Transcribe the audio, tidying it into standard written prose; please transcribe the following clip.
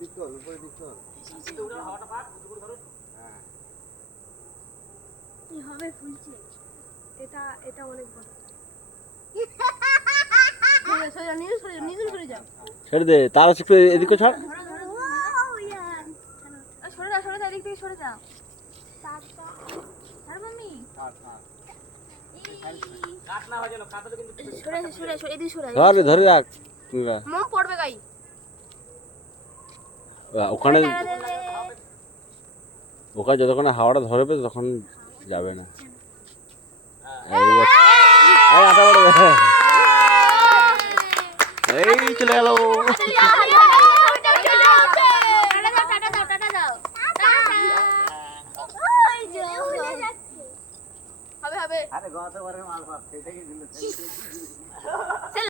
দিক চল, উপরে দিক চল। হাওয়াটা পাক, উপরে ধরো। হ্যাঁ। কি হবে ফুলছে? এটা অনেক বড়। ছেড়ে দে, তার একটু এদিকে ছাড়। সরে যা, সরে যা, এদিক থেকে সরে যা। ছাড় মাম্মি। কাট না হয় যেন, কাটলে কিন্তু সরে সরে সরে এদিকে সরে। ধরে ধরে রাখ। মম পড়বে গাই। ওখানে ওখানে যতক্ষণ হাওয়াটা ধরবে তখন যাবে না। এই চলে গেল। হবে হবে। আরে গতবারের মাল পাচ্ছে, এটাকে দিল।